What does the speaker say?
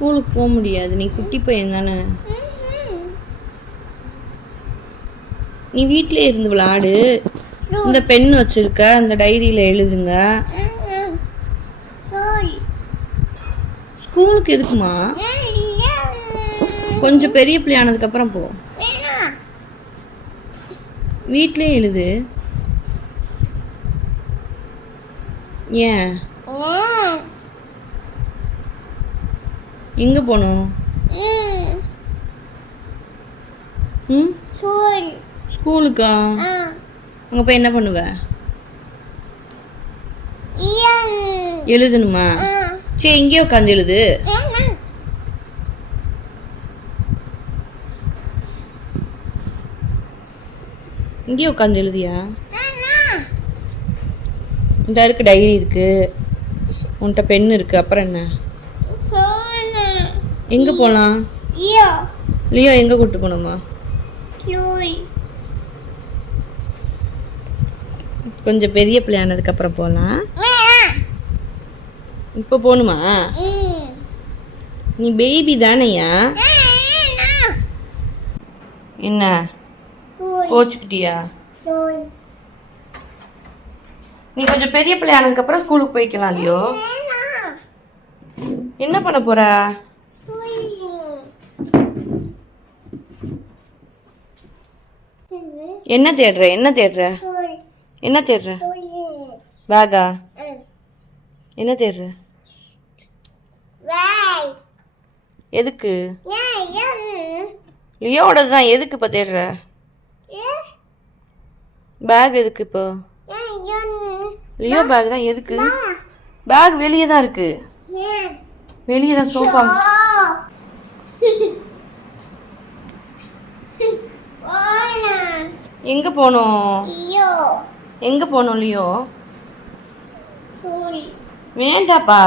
ஸ்கூலுக்கு போக முடியாது, நீ குட்டி பையன் தானே. நீ வீட்டிலே இருந்து விளையாடு. இந்த பென் வச்சிருக்க, அந்த டைரியில எழுதுங்க. ஸ்கூலுக்கு எதுக்குமா? கொஞ்சம் பெரிய பிள்ளை ஆனதுக்கு அப்புறம் போ. வீட்டிலே எழுது. ஏன் எங்க போகணும்? ஸ்கூலுக்கா? அங்க போய் என்ன பண்ணுவ? எழுதணுமா? சரி, இங்கே உட்காந்து எழுது. இங்கே உட்காந்து எழுதியா? இந்த இருக்கு, டைரி இருக்கு, உன்கிட்ட பென் இருக்கு. அப்புறம் என்ன? எங்க போலாம்? லியோ எங்க கூட்டு போகணுமா? கொஞ்சம் பெரிய பிள்ளை ஆனதுக்கு அப்புறம் போலாம். இப்ப போகணுமா? நீ பேபி தானையா? என்ன கோச்சுக்கிட்டியா? நீ கொஞ்சம் பெரிய பிள்ளை ஆனதுக்கு அப்புறம் ஸ்கூலுக்கு போய்க்கலாம். லியோ என்ன பண்ண போற? என்ன தேடுற? என்ன தேடுற? என்ன தேடுற? பேகா? என்ன தேடுற? எதுக்கு? லியோவோடது தான். எதுக்கு இப்ப தேடுற? பேக் எதுக்கு இப்போ? லியோ பேக் தான். எதுக்கு? பேக் வெளியே தான் இருக்கு. வெளியே தான் சோஃபா. எங்க போனோம்? எங்க போனோம் லியோ? வேண்டாப்பா.